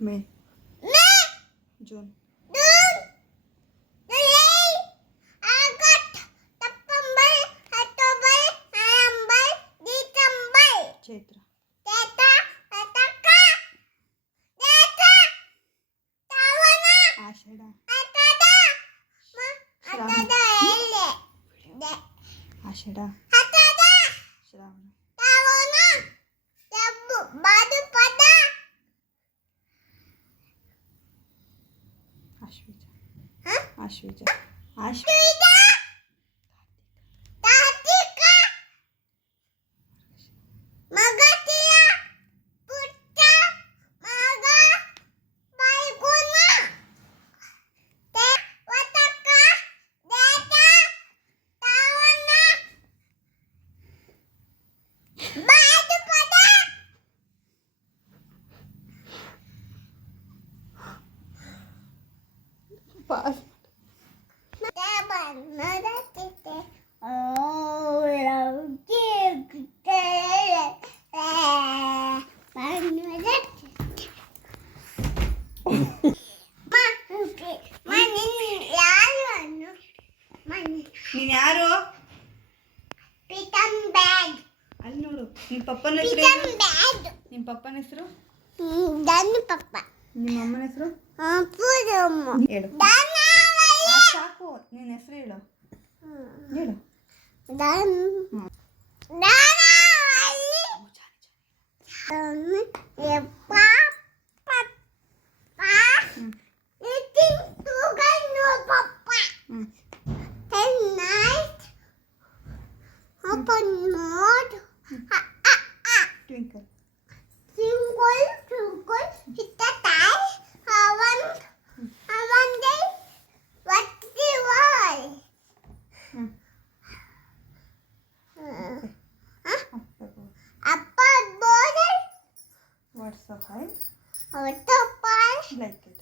मे जून चैत्र आषाढ आषाढ श्रावण आश्विज आश्विज पास ನೀನು ಯಾರು ಅಲ್ಲಿ ನೋಡು ನಿಮ್ಮ ಪಪ್ಪನ ಹೆಸರು ನಿಮ್ಮ ಪಪ್ಪನ ಹೆಸರು ನಿಮ್ಮ ಅಮ್ಮನ ಹೆಸರು ಹೇಳು ಸಾಕು ನಿನ್ನ ಹೆಸರು ಹೇಳು ಹೇಳು twinkle What's up, hi? Like it,